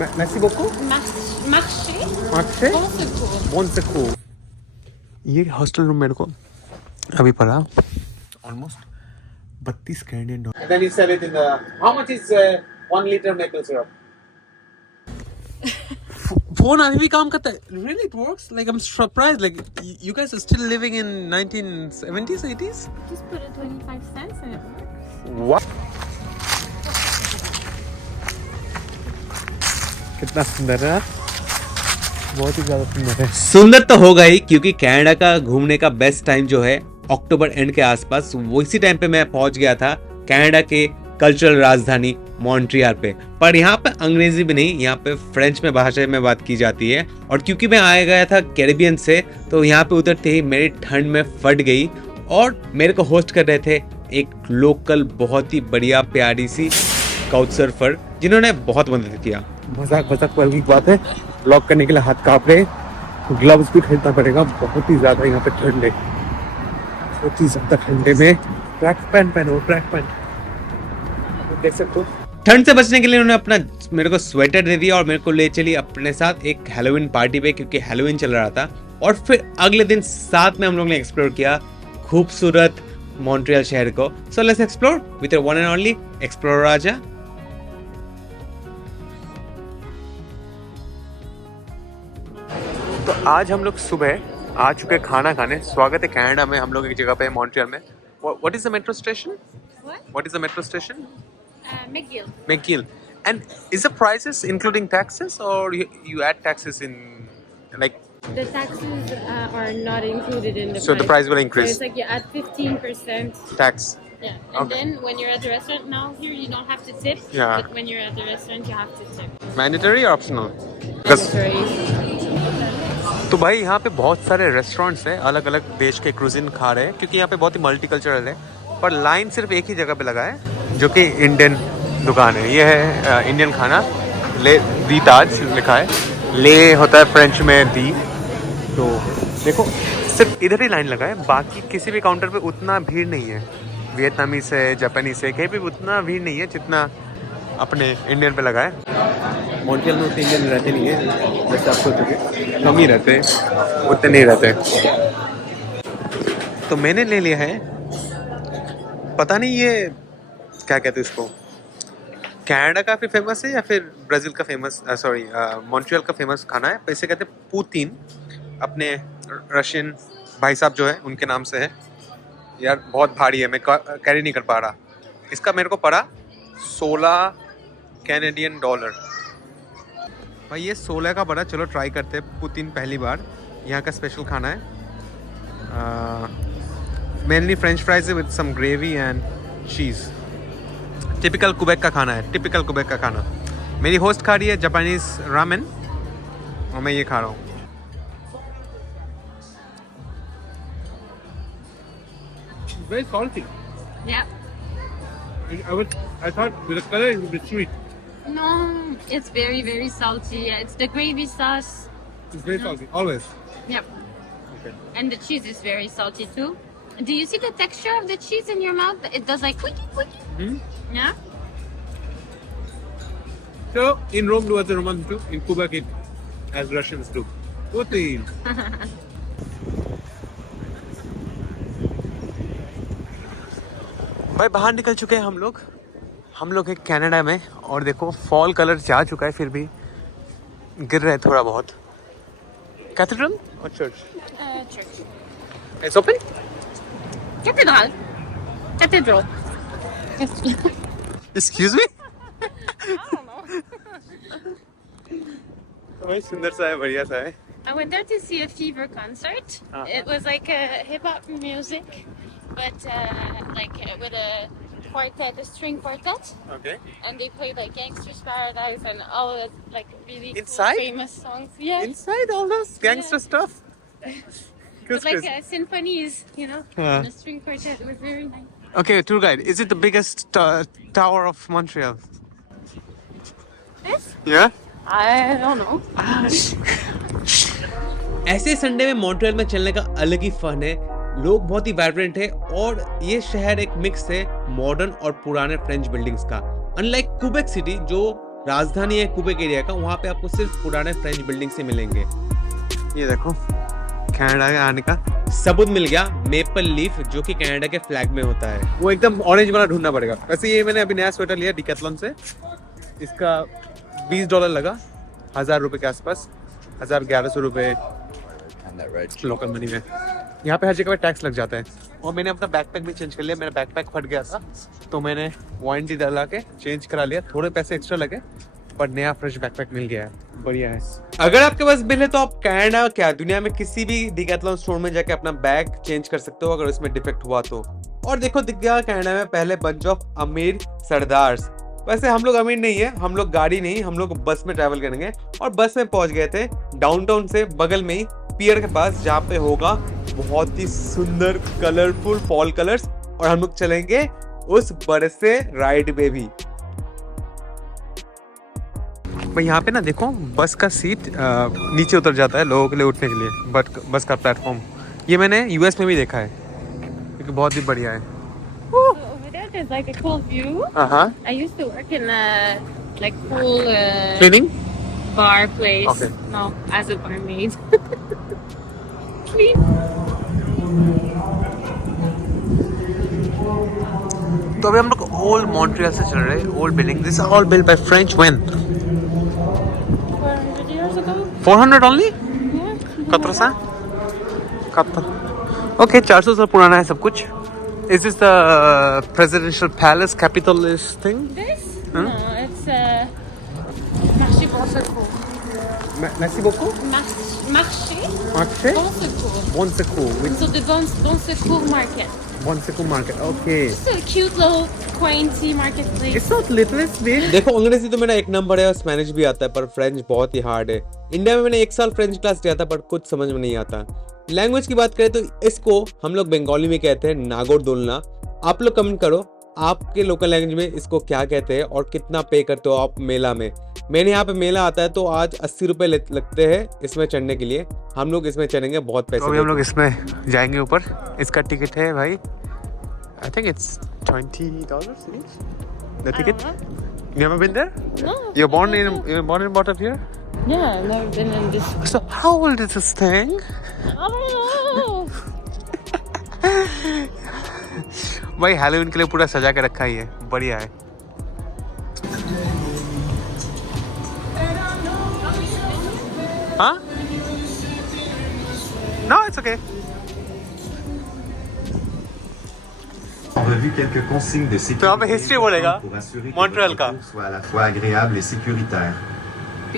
Merci beaucoup. Marché. Marché. Bon secours. Bon secours. ये hostel room मेरे को अभी पड़ा almost 32 Canadian dollar. And then you sell it in the. How much is 1 liter maple syrup? Phone अभी भी काम करता है. Really it works? Like I'm surprised. Like you guys are still living in 1970s, 80s? Just put it 25 cents and it works. What? कितना सुंदर है. बहुत ही ज्यादा सुंदर है. सुंदर तो होगा ही, क्योंकि कनाडा का घूमने का बेस्ट टाइम जो है अक्टूबर एंड के आसपास, वो इसी टाइम पे मैं पहुंच गया था कनाडा के कल्चरल राजधानी मॉन्ट्रियल पे. पर यहाँ पे अंग्रेजी भी नहीं, यहाँ पे फ्रेंच में भाषा में बात की जाती है. और क्योंकि मैं आया गया था कैरिबियन से, तो यहाँ पे उतरते ही मेरी ठंड में फट गई. और मेरे को होस्ट कर रहे थे एक लोकल बहुत ही बढ़िया प्यारी सी काउच सर्फर, जिन्होंने बहुत मदद किया. मजाक मजाक पर की बात है. ब्लॉक करने के लिए हाथ कांप रहे, ग्लव्स भी खरीदना पड़ेगा. बहुत ही ज्यादा यहाँ पे ठंड है. बहुत ही ज्यादा ठंडे में ट्रैक पैंट पहनो. ट्रैक पैंट देख सकते हो. ठंड से बचने के लिए उन्होंने अपना मेरे को स्वेटर दे दिया और मेरे को ले चली अपने साथ एक हैलोवीन पार्टी पे, क्योंकि हैलोवीन चल रहा था. और फिर अगले दिन साथ में हम लोग ने एक्सप्लोर किया खूबसूरत मॉन्ट्रियल शहर को. So let's explore with one and only explorer Raja. तो आज हम लोग सुबह आ चुके खाना खाने. स्वागत है कनाडा में. हम लोग एक जगह पे मॉन्ट्रियल में. What is the metro station? What is the metro station? McGill. McGill. And is the prices including taxes, or you add taxes in, like? The taxes are not included in the So the price will increase. So it's like you add 15%. Tax. Yeah. And then when you're at the restaurant now, here you don't have to tip. Yeah. But when you're at the restaurant, you have to tip. Mandatory or optional? तो भाई यहाँ पे बहुत सारे restaurants हैं, अलग अलग देश के क्रूजिन खा रहे हैं, क्योंकि यहाँ पे बहुत ही मल्टीकल्चरल है. पर लाइन सिर्फ एक ही जगह पे लगा है, जो कि इंडियन दुकान है. ये है इंडियन खाना. ले दी ताज लिखा है. ले होता है फ्रेंच में दी. तो देखो सिर्फ इधर ही लाइन लगा है. बाकी किसी भी काउंटर पे उतना भीड़ नहीं है. वियतनामी से, जापानी से, कहीं भी उतना भीड़ नहीं है जितना अपने इंडियन पे लगा है. मॉन्ट्रियल में उतने इंडियन रहते नहीं है, जैसे आप सोचोगे. कम ही रहते हैं, उतने नहीं रहते. तो मैंने ले लिया है, पता नहीं ये क्या कहते हैं इसको, कनाडा का भी फेमस है या फिर ब्राज़ील का फेमस, सॉरी मॉन्ट्रियल का फेमस खाना है. पैसे कहते हैं पूतीन. अपने रशियन भाई साहब जो है उनके नाम से है. यार बहुत भारी है, मैं कैरी नहीं कर पा रहा. इसका मेरे को पड़ा 16 कैनेडियन डॉलर. भाई ये 16 का पड़ा. चलो ट्राई करते हैं. पूतीन पहली बार. यहाँ का स्पेशल खाना है. Mainly French fries with some gravy and cheese. Typical Quebec का खाना है. टिपिकल क्वेबेक का खाना. मेरी होस्ट खा रही है जापानीज रामेन और मैं ये खा रहा हूँ. Very salty. Yeah. I thought with the color it would be sweet. No, it's very, very salty. Yeah, it's the gravy sauce. It's very salty, always. Yep. Okay. And the cheese is very salty too. Do you see the texture of the cheese in your mouth? It does like quickie, quickie. Hmm? Yeah. So in Rome do as the Romans do, in Quebec it as Russians do. Putin. भाई बाहर निकल चुके हैं हम लोग. हम लोग हैं कनाडा में और देखो फॉल कलर जा चुका है, फिर भी गिर रहा है थोड़ा बहुत. कैथेड्रल और church? Church. It's open? Cathedral. Cathedral. Excuse me? I don't know. भाई सुंदर सा है, बढ़िया सा है. I went there to see a Fever concert. It was like a hip hop music, but with a quartet, a string quartet, Okay. and they played like Gangster's Paradise and all the like really Inside? cool, famous songs. Yeah, Inside all this gangster stuff? but like symphonies, you know, and a string quartet. It was very nice. Okay, tour guide. Is it the biggest tower of Montreal? This? Yeah. I don't know. ऐसे Sunday में Montreal में चलने का अलग ही fun है. लोग बहुत ही vibrant है और ये शहर एक मिक्स है मॉडर्न और पुराने फ्रेंच बिल्डिंग्स का. अनलाइक क्वेबेक सिटी जो राजधानी है क्यूबेक एरिया का, वहाँ पे आपको सिर्फ पुराने फ्रेंच बिल्डिंग से मिलेंगे। ये देखो कनाडा के आने का सबूत मिल गया, मेपल लीफ जो कि कनाडा के फ्लैग में होता है। वो एकदम ऑरेंज वाला ढूंढना पड़ेगा। वैसे ये मैंने अभी नया स्वेटर लिया डिकैथलॉन से, इसका $20 लगा, 1000 रुपये के आसपास, 1100 रुपये लोकल मनी में। यहाँ पे हर जगह पे टैक्स लग जाता है। और मैंने अपना बैकपैक भी चेंज कर लिया, मेरा बैकपैक फट गया था तो मैंने वारंटी डला के चेंज करा लिया। थोड़े पैसे एक्स्ट्रा लगे पर नया फ्रेश बैकपैक मिल गया है, बढ़िया है। अगर आपके पास बिल है तो आप कनाडा क्या दुनिया में किसी भी डिकैथलॉन स्टोर में जाके अपना बैग चेंज कर सकते हो अगर उसमें डिफेक्ट हुआ तो। और देखो दिख गया कनाडा में पहले बंच ऑफ अमीर सरदार्स। वैसे हम लोग अमीर नहीं है, हम लोग गाड़ी नहीं, हम लोग बस में ट्रैवल करेंगे। और बस में पहुंच गए थे डाउनटाउन से बगल में ही पियर के पास, जहाँ पे होगा बहुत ही सुंदर कलरफुल फॉल कलर्स। और हम लोग चलेंगे उस बड़े से राइड पे भी। भाई यहाँ पे ना देखो बस का सीट नीचे उतर जाता है लोगों के लिए उठने के लिए, बट बस का प्लेटफॉर्म ये मैंने यूएस में भी देखा है, क्योंकि बहुत ही बढ़िया है। So over there, there's like a cool view. I used to work in a like cool cleaning bar place. Okay. No, as a barmaid. Clean. तो अभी हम लोग ओल्ड मॉन्ट्रियल से चल रहे हैं। Old building, this are all built by French when 400 years ago. 400 only Yeah. कतर सा ओके 400 साल पुराना है सब कुछ। Is this the presidential palace capital thing? This? No, it's Marché Bonsecours. Merci beaucoup. Marché Marché Bonsecours. Bon Secours. So the Bonsecours market. Bon Secours market. Okay. Just a cute little quainty marketplace. It's not little, it's big. देखो अंग्रेजी तो मेरा 1 number है और Spanish भी आता है, पर फ्रेंच बहुत ही हार्ड है। इंडिया में मैंने 1 साल फ्रेंच क्लास लिया था पर कुछ समझ में नहीं आता। लैंग्वेज की बात करें तो इसको हम लोग बंगाली में कहते हैं नागोरदोलना। आप लोग कमेंट करो आपके लोकल लैंग्वेज में इसको क्या कहते हैं और कितना पे करते हो आप मेला में। मैंने यहाँ पे मेला आता है तो आज 80 रुपए लगते हैं इसमें चढ़ने के लिए। हम लोग इसमें चढ़ेंगे, बहुत पैसे तो अभी हम लोग इसमें जाएंगे ऊपर। इसका टिकट है भाई, I think it's $20 each. The ticket? You never been there? No. You're born and brought up here? Yeah, I've never been in this. So how old is this thing? I don't know. भाई Halloween के लिए पूरा सजा के रखा ही है, बढ़िया है। हाँ? No, it's okay. Revu quelques consignes de sécurité तो यहाँ पे हिस्ट्री बोलेगा pour assurer que Montreal votre का। retour soit à la fois agréable et sécuritaire.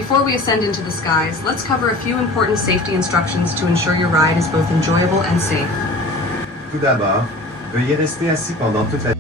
Before we ascend into the skies, let's cover a few important safety instructions to ensure your ride is both enjoyable and safe. Tout d'abord, veuillez rester assis pendant toute la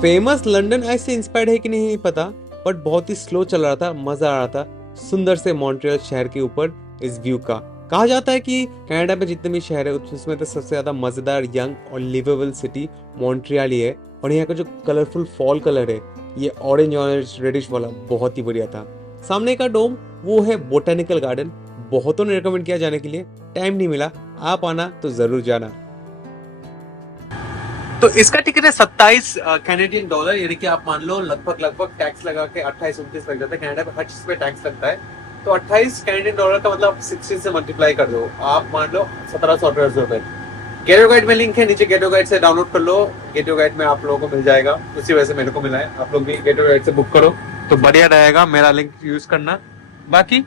famous London ऐसे inspired है कि नहीं पता, but बहुत ही slow चल रहा था, मजा आ रहा था सुंदर से मॉन्ट्रियल शहर के ऊपर इस व्यू का। कहा जाता है कि कनाडा में जितने भी शहर है उसमें तो सबसे ज्यादा मजेदार, यंग और लिवेबल सिटी मॉन्ट्रियल ही है। और यहाँ का जो कलरफुल फॉल कलर है, ये ऑरेंज रेडिश वाला, बहुत ही बढ़िया था। सामने का डोम वो है बोटेनिकल गार्डन, बहुतों ने रिकमेंड किया जाने के लिए, टाइम नहीं मिला, आप आना तो जरूर जाना। तो इसका टिकट है 27 कैनेडियन डॉलर, यानी कि आप मान लो लगभग टैक्स लगा के 28-29 लग जाता है। कनाडा में हर चीज पे टैक्स लगता है, तो 28 कैनेडियन डॉलर का मतलब 60 से मल्टीप्लाई कर दो, आप मान लो 1700-1800 रुपए। गेटो गाइड में लिंक है नीचे, गेटो गाइड से डाउनलोड कर लो। गेटो गाइड में आप लोगों को मिल जाएगा, उसी वजह से मेरे को मिला है। आप लोग भी गेटो गाइड से बुक करो तो बढ़िया रहेगा, मेरा लिंक यूज करना। बाकी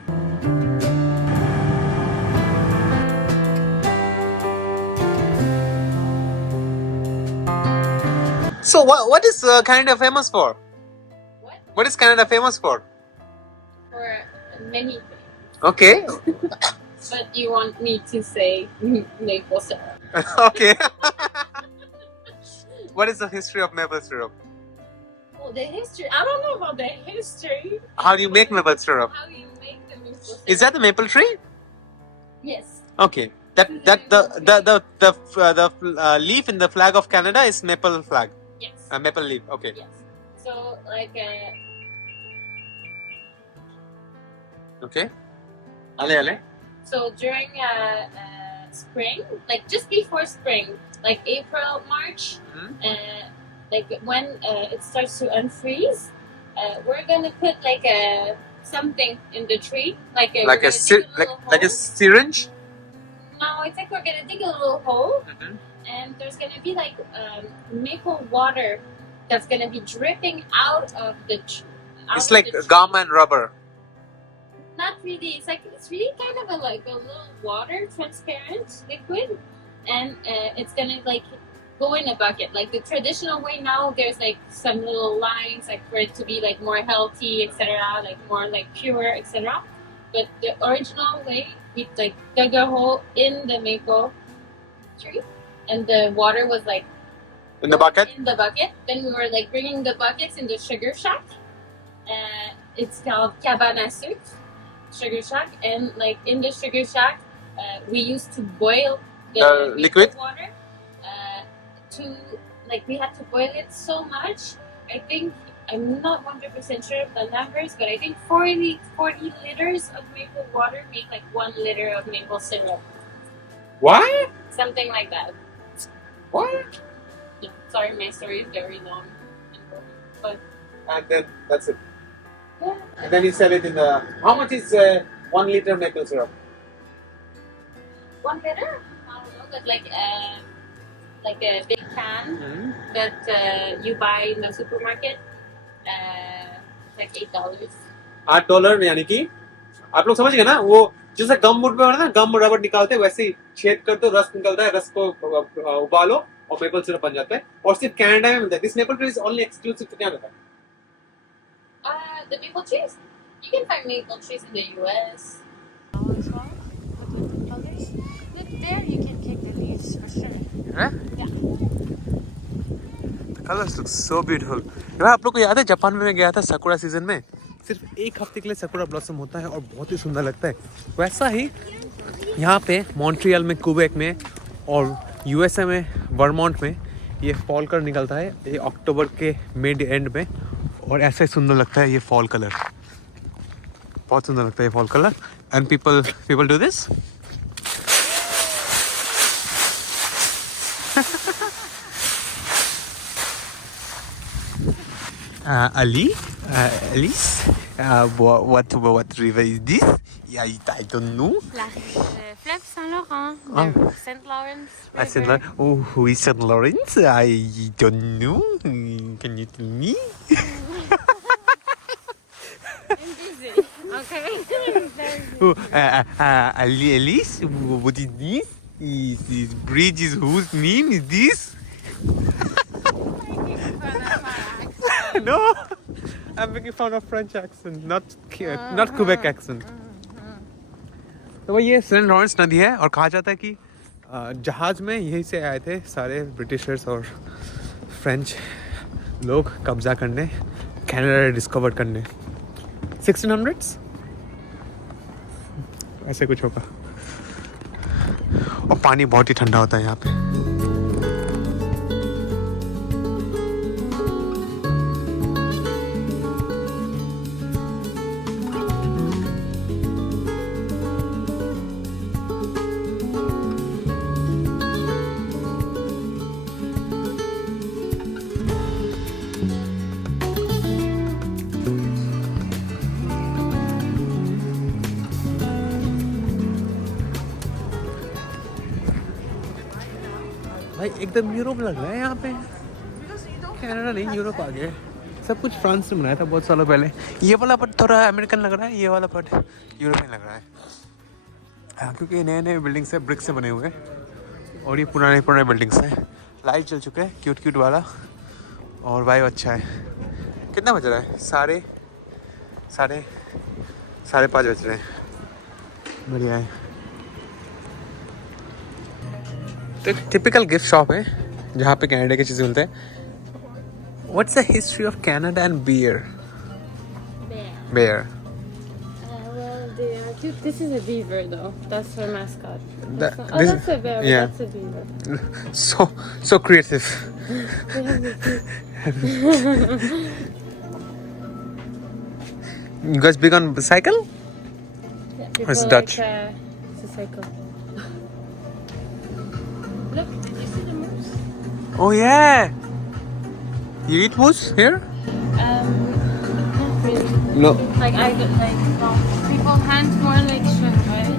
So what is Canada famous for? What? What is Canada famous for? For many things. Okay. But you want me to say maple syrup. Okay. What is the history of maple syrup? Oh, the history. I don't know about the history. How do you make maple syrup? How you make the maple syrup. Is that the maple tree? Yes. Okay. The leaf in the flag of Canada is maple flag. Yes. Maple leaf. Okay. Yes. So like Okay. Ale. so during spring, like just before spring, like April, March, like when it starts to unfreeze, we're gonna put like a something in the tree, like a, Like we're a gonna dig a little like a hole. syringe. No, I think we're gonna dig a little hole, and there's gonna be like maple water that's gonna be dripping out of the tree. It's like gum and rubber. Not really. It's really kind of like a little water, transparent liquid, and it's gonna like go in a bucket. Like the traditional way now, there's like some little lines like for it to be like more healthy, etc. Like more like pure, etc. But the original way, we like dug a hole in the maple tree, and the water was like In the bucket? In the bucket. Then we were like bringing the buckets in the sugar shack. It's called cabane à sucre, sugar shack, and like in the sugar shack, we used to boil the liquid water. To like we had to boil it so much. I think I'm not 100% sure of the numbers, but I think 40 liters of maple water make like 1 liter of maple syrup. What? Something like that. What? Yeah, sorry, my story is very long. But And then that's it. yeah. And then you sell it in the. How much is 1 liter maple syrup? 1 liter? I don't know, but like a big can that you buy in the supermarket, like $8. $8 यानी कि आप लोग समझ गए ना वो जैसे गम would में होता है ना गम रबर निकालते हैं वैसे ही छेद कर दो रस निकलता है रस को उबालो और मेपल सिरप बन जाता है और सिर्फ कनाडा में मिलता है this maple tree is only exclusive to Canada The maple trees? You can find maple trees in the US. Look there, you can kick the leaves for sure. Yeah. The colors look so beautiful. यार आप लोग को याद है Japan में मैं गया था sakura सीजन में सिर्फ 1 हफ्ते के लिए sakura blossom होता है और बहुत ही सुंदर लगता है वैसा ही यहाँ पे मॉन्ट्रियल में क्यूबेक में और यूएसए में वर्मोंट में ये फॉल कलर निकलता है ये अक्टूबर के मिड एंड में और ऐसा ही सुंदर लगता है ये फॉल कलर बहुत सुंदर लगता है ये fall colour and people do this Alice, what river is this? I don't know. Fleuve Saint-Laurent. Oh. St. Lawrence River. Saint Lawrence. Oh, who is Saint Lawrence? I don't know. Can you tell me? I'm busy. Okay. Oh, Alice, what is this? This bridge is whose name is this? No, I'm making fun of French accent, not Quebec accent. तो भाई ये Saint Lawrence नदी है और कहा जाता है कि जहाज में यहीं से आए थे सारे ब्रिटिशर्स और फ्रेंच लोग कब्जा करने कनाडा डिस्कवर करने 1600s ऐसे कुछ होगा और पानी बहुत ही ठंडा होता है यहाँ पे भाई एकदम यूरोप लग रहा है यहाँ पे कनाडा नहीं यूरोप आ गया सब कुछ फ्रांस ने बनाया था बहुत सालों पहले ये वाला पार्ट थोड़ा अमेरिकन लग रहा है ये वाला पार्ट यूरोपियन लग रहा है हाँ क्योंकि नए नए बिल्डिंग्स है ब्रिक से बने हुए और ये पुराने पुराने बिल्डिंग्स हैं लाइट चल चुके हैं क्यूट क्यूट वाला और वाइब अच्छा है कितना बज रहा है साढ़े 5 बज रहे हैं बढ़िया है तो एक टिपिकल गिफ्ट शॉप है जहाँ पे कनाडा की चीज़ें मिलते हैं what's the history of Canada and beer Well, this is a beaver though. That's our mascot. This- That's a bear. yeah. That's a beaver. so creative They have the you guys big on cycle Yeah, Or it's people Dutch? it's a cycle. Oh yeah. You eat moose here? Not really. No. Like I don't like people hand more like shrimp, right?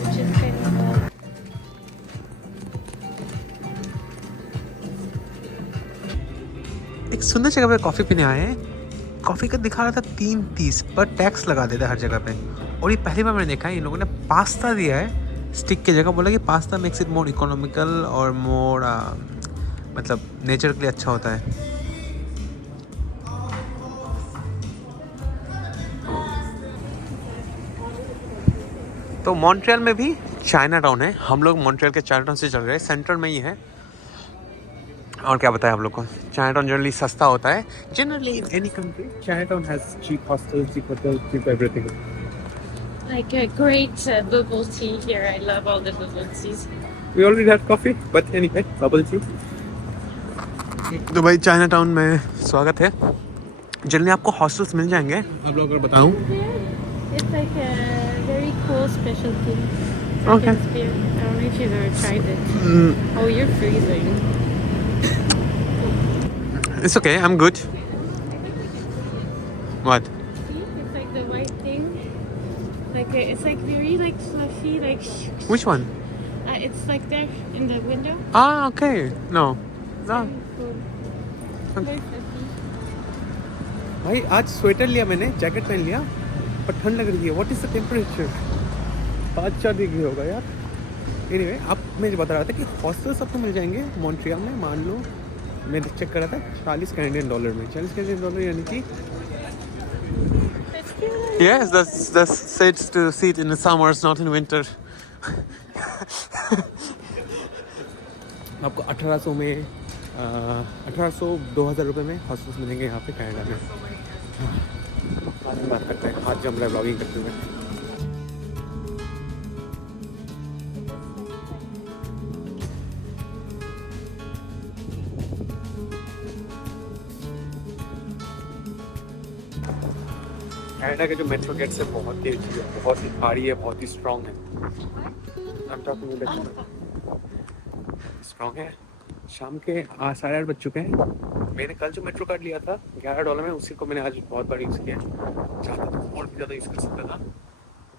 Which is kind of एक सुंदर जगह पे coffee पीने आए हैं। Coffee का दिखा रहा था 3.30 पर टैक्स लगा देता है हर जगह पे। और ये पहली बार मैंने देखा है इन लोगों ने पास्ता दिया है स्टिक की जगह। बोला कि pasta makes it more economical और मोर मतलब नेचर के लिए अच्छा होता है। तो मॉन्ट्रियल में भी चाइना टाउन है। हम लोग मॉन्ट्रियल के चाइना टाउन से चल रहे हैं, सेंटर में ही है। और क्या बताएं आप लोग को, चाइना टाउन जनरली सस्ता होता है। Generally in any country China town has cheap hostels, cheap hotels, cheap everything. like a great bubble tea here. I love all the bubble teas. We already had coffee, but anyway, bubble tea. तो भाई China town में स्वागत है। Generally आपको hostels मिल जाएंगे। आप लोग अगर बताऊं, It's like a very cool specialty. Okay. I don't know if you've ever tried it. Oh, you're freezing. it's okay, I'm good. What? See? It's like the white thing. Like it's like very like fluffy, like. Which one? It's like there in the window. Ah, okay. No. No. Cool. Very fluffy. भाई आज sweater लिया मैंने, jacket पहन लिया, पर ठंड लग रही है। What is the temperature? 5-4 degree होगा यार। एनीवे, अब मैं बता रहा था कि हॉस्टल्स आपको मिल जाएंगे मॉन्ट्रियल में। मान लो मैं चेक कर रहा था $40 कैनेडियन में। 40 कैनेडियन डॉलर यानी कि yes, that's said to see it in the summers, not in winter. आपको 1800 में 1800-2000 रुपये में हॉस्टल्स मिलेंगे यहाँ पे कनाडा में। बाद में बात करते हैं, हाथ जम रहा है ब्लॉगिंग करते हुए। कनाडा के जो मेट्रो गेट्स है बहुत तेज है, बहुत ही भारी है, बहुत ही स्ट्रॉन्ग है। स्ट्रॉन्ग है। शाम के 8:30 बज चुके हैं। मैंने कल जो मेट्रो कार्ड लिया था $11 में, उसी को मैंने आज बहुत बार यूज़ किया। चाहता तो और भी ज़्यादा यूज़ कर सकता था।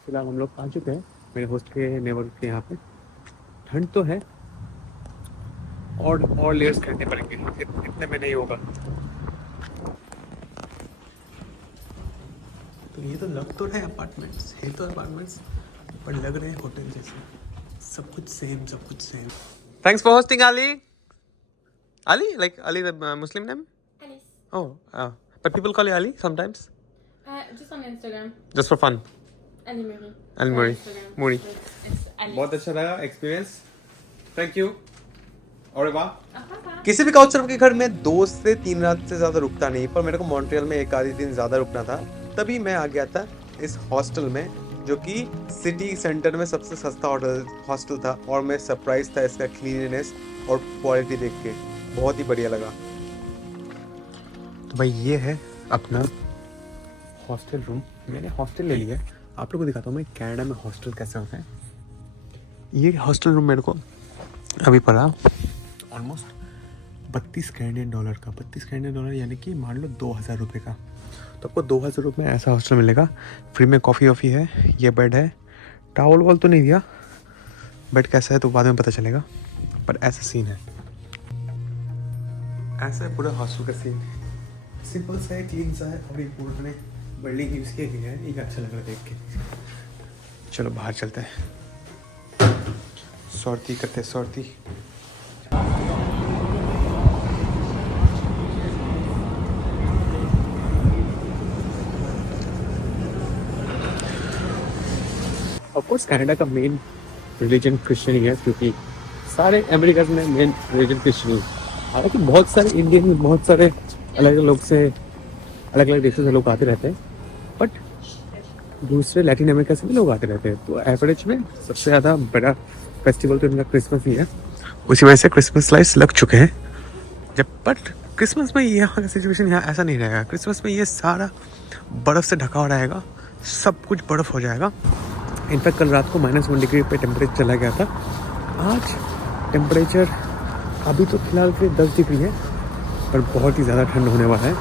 फिलहाल हम लोग आ चुके हैं मेरे होस्ट के नेबरहुड के यहाँ पे। ठंड तो है और लेयर्स खरीदने पड़ेंगे, इतने में नहीं होगा। तो ये तो लग तो रहे अपार्टमेंट्स, है तो अपार्टमेंट्स, पर लग रहे हैं होटल जैसे। सब कुछ सेम, सब कुछ same. Thanks for hosting Ali. Ali, like Ali the Muslim name? Alice. Oh, but people call you Ali sometimes? Just on Instagram. Just for fun. Ali Muri. Ali Muri. Instagram. Muri. It's Alice. बहुत अच्छा लगा experience. Thank you. और वाह, Bye. किसी भी काउचसर्फर के घर में 2 से 3 रात से ज़्यादा रुकता नहीं, पर मेरे को मॉन्ट्रियल में एक आधी दिन ज़्यादा रुकना था। तभी मैं आ गया था इस हॉस्टल में, जो कि सिटी सेंटर में सबसे सस्ता हॉस्टल था। और मैं सरप्राइज था इसका क्लीनलीनेस और क्वालिटी देख के, बहुत ही बढ़िया लगा। तो भाई ये है अपना हॉस्टल रूम। मैंने हॉस्टल ले लिया है, आप लोगों को दिखाता हूँ मैं कनाडा में हॉस्टल कैसा होता है। ये हॉस्टल रूम मेरे को अभी पड़ा ऑलमोस्ट $32 कैनेडियन का। $32 कैनेडियन यानी कि मान लो 2000 रुपये का। तो आपको 2000 रुपये में ऐसा हॉस्टल मिलेगा। फ्री में कॉफ़ी वॉफ़ी है, ये बेड है। टावल वॉल तो नहीं दिया, बेड कैसा है तो बाद में पता चलेगा, पर ऐसा सीन है। ऐसा है पूरा हॉस्टल का सीन। सिंपल सा है, क्लीन सा है, और एक पूरा ने बिल्डिंग यूज़ किया गया है। ये अच्छा लग रहा है देख के। चलो बाहर चलते हैं, सौरती करते हैं, सौरती। ऑफ कोर्स कनाडा का मेन रिलीजन क्रिश्चियन ही है, क्योंकि सारे अमेरिका में मेन रिलीजन क्रिश्चियन है। हालांकि बहुत सारे इंडियन में बहुत सारे अलग अलग लोग से, अलग अलग देशों से लोग आते रहते हैं, बट दूसरे लैटिन अमेरिका से भी लोग आते रहते हैं। तो एवरेज में सबसे ज़्यादा बड़ा फेस्टिवल तो इनका क्रिसमस ही है। उसी वजह से क्रिसमस लाइट्स लग चुके हैं जब, बट क्रिसमस में यहाँ का सिचुएशन यहाँ ऐसा नहीं रहेगा। क्रिसमस में ये सारा बर्फ़ से ढका हुआ रहेगा, सब कुछ बर्फ़ हो जाएगा। इनफैक्ट कल रात को -1 डिग्री पे टेम्परेचर चला गया था। आज टेम्परेचर अभी तो फिलहाल के 10 डिग्री है, पर बहुत ही ज़्यादा ठंड होने वाला है।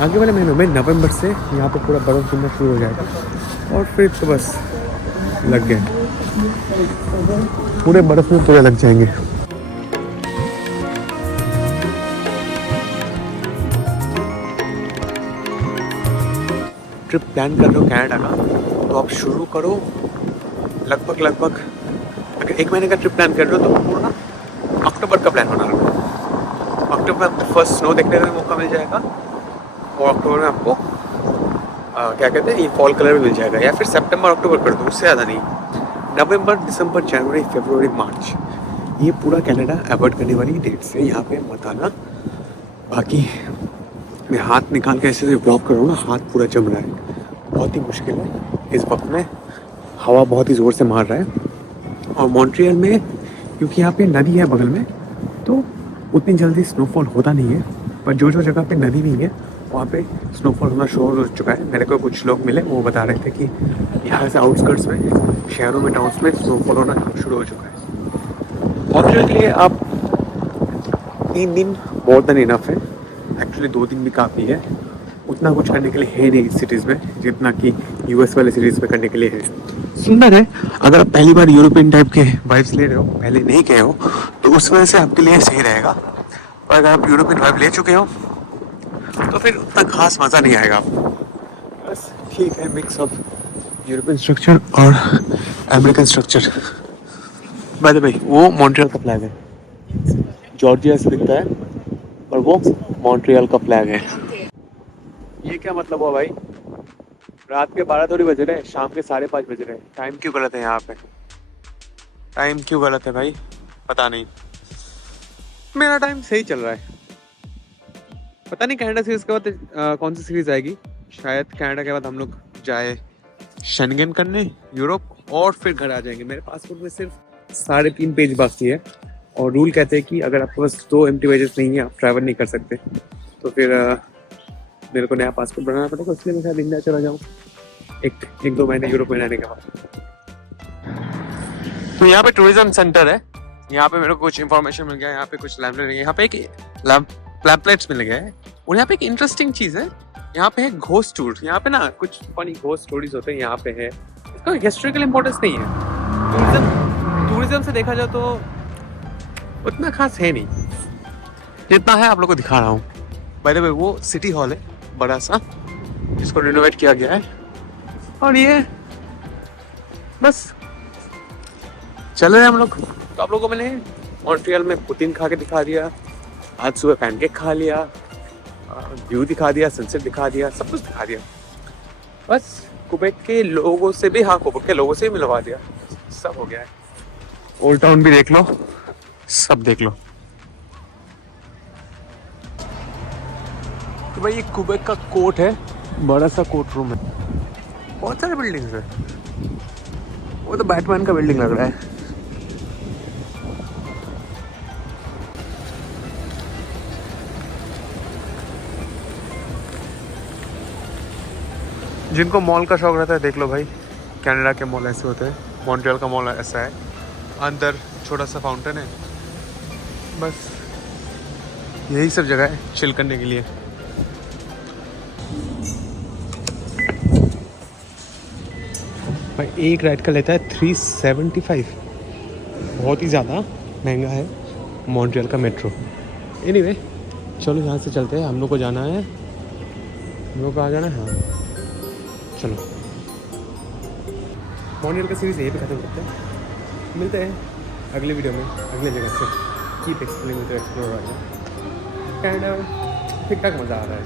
आगे वाले महीनों में नवंबर से यहाँ पे पूरा बर्फ़ गिरना शुरू हो जाएगा और फिर तो बस लग गए, पूरे बर्फ़ में पूरे लग जाएंगे। ट्रिप प्लान कर लो कनाडा का, तो आप शुरू करो लगभग अगर 1 महीने का ट्रिप प्लान कर रहे हो तो पूरा अक्टूबर का प्लान बना लो। अक्टूबर में आपको फर्स्ट स्नो देखने का भी मौका मिल जाएगा और अक्टूबर में आपको क्या कहते हैं ये फॉल कलर भी मिल जाएगा, या फिर सितंबर अक्टूबर कर दो, उससे ज़्यादा नहीं। नवंबर दिसंबर जनवरी फरवरी मार्च ये पूरा कनाडा अवॉइड करने वाली डेट्स है, यहाँ पे मत आना। बाकी मैं हाथ निकाल के ऐसे ब्लॉक कर रहा हूँ ना, हाथ पूरा जम रहा है, बहुत ही मुश्किल है इस वक्त में। हवा बहुत ही ज़ोर से मार रहा है और मॉन्ट्रियल में क्योंकि यहाँ पे नदी है बगल में, तो उतनी जल्दी स्नोफॉल होता नहीं है। पर जो जो जगह पे नदी नहीं है वहाँ पे स्नोफॉल होना शुरू हो चुका है। मेरे को कुछ लोग मिले, वो बता रहे थे कि यहाँ से आउटस्कर्ट्स में, शहरों में, टाउन्स में स्नोफॉल होना शुरू हो चुका है। मॉन्ट्रियल के लिए आप 3 दिन मोर देन इनफ है, एक्चुअली 2 दिन भी काफ़ी है। उतना कुछ करने के लिए है नहीं सिटीज़ में जितना कि यूएस वाले सिटीज़ में करने के लिए है। सुंदर है, अगर आप पहली बार यूरोपियन टाइप के वाइब्स ले रहे हो, पहले नहीं गए हो, तो उस वजह से आपके लिए सही रहेगा। और अगर आप यूरोपियन वाइब ले चुके हो तो फिर उतना खास मज़ा नहीं आएगा आपको। बस ठीक है, मिक्स ऑफ यूरोपियन स्ट्रक्चर और American structure. By the way वो मॉन्ट्रियल का फ्लैग है, जॉर्जिया से दिखता है और वो मॉन्ट्रियल का फ्लैग है। ये क्या मतलब हुआ भाई, रात के 12 थोड़ी बज रहे हैं, शाम के 5:30 बज रहे हैं। टाइम क्यों गलत है यहाँ पे, टाइम क्यों गलत है भाई, पता नहीं। मेरा टाइम सही चल रहा है। पता नहीं कनाडा सीरीज के बाद कौन सी सीरीज आएगी। शायद कनाडा के बाद हम लोग जाए शेंगेन करने यूरोप और फिर घर आ जाएंगे। मेरे पासपोर्ट में सिर्फ 3.5 पेज बाकी है और रूल कहते हैं कि अगर आपके पास 2 एम्प्टी पेजेस नहीं है आप ट्रैवल नहीं कर सकते। तो फिर मेरे को नया पासपोर्ट बनाना पड़ेगा, इसलिए मैं शायद इंडिया चला जाऊँ 1-2 महीने यूरोप में रहने के बाद। तो यहाँ पे टूरिज्म सेंटर है, यहाँ पे मेरे को कुछ इन्फॉर्मेशन मिल गया। यहाँ पे कुछ लैम्पलेट, यहाँ पे एक पैम्पलेट्स मिल गए हैं। और यहाँ पे एक इंटरेस्टिंग चीज़ है, यहाँ पे है घोस्ट टूर। यहाँ पे ना कुछ फनी घोस्ट स्टोरीज होते हैं यहाँ पे है। इसका हिस्टोरिकल इम्पोर्टेंस नहीं है, टूरिज्म से देखा जाए तो उतना खास है नहीं, जितना है आप लोग को दिखा रहा हूँ। बाय द वे वो सिटी हॉल है बड़ा सा, जिसको रिनोवेट किया गया है। और ये बस चल रहे हैं हम लोग। तो आप लोगों को मैंने मॉन्ट्रियल में पुतीन खा के दिखा दिया, आज सुबह पैनकेक खा लिया, व्यू दिखा दिया, सनसेट दिखा दिया, सब कुछ दिखा दिया। बस क्वेबेक के लोगों से भी, हाँ क्वेबेक के लोगों से भी मिलवा दिया, सब हो गया है। ओल्ड टाउन भी देख लो, सब देख लो। तो भाई ये क्वेबेक का कोर्ट है, बड़ा सा कोर्ट रूम है, बहुत सारे बिल्डिंग्स है। वो तो बैटमैन का बिल्डिंग लग रहा है। जिनको मॉल का शौक रहता है देख लो भाई, कनाडा के मॉल ऐसे होते हैं, मॉन्ट्रियल का मॉल ऐसा है। अंदर छोटा सा फाउंटेन है, बस यही सब जगह है चिल करने के लिए। भाई एक राइड का लेता है 375, बहुत ही ज़्यादा महंगा है मॉन्ट्रियल का मेट्रो। एनीवे चलो यहाँ से चलते हैं, हम लोग को जाना है, हम लोग को आ जाना है। हाँ चलो, मॉन्ट्रियल का सीरीज़ यहीं पे खत्म करते हैं। मिलते हैं अगले वीडियो में अगले जगह से। Keep exploring with explorer. Canada ठीक ठाक मज़ा आ रहा है।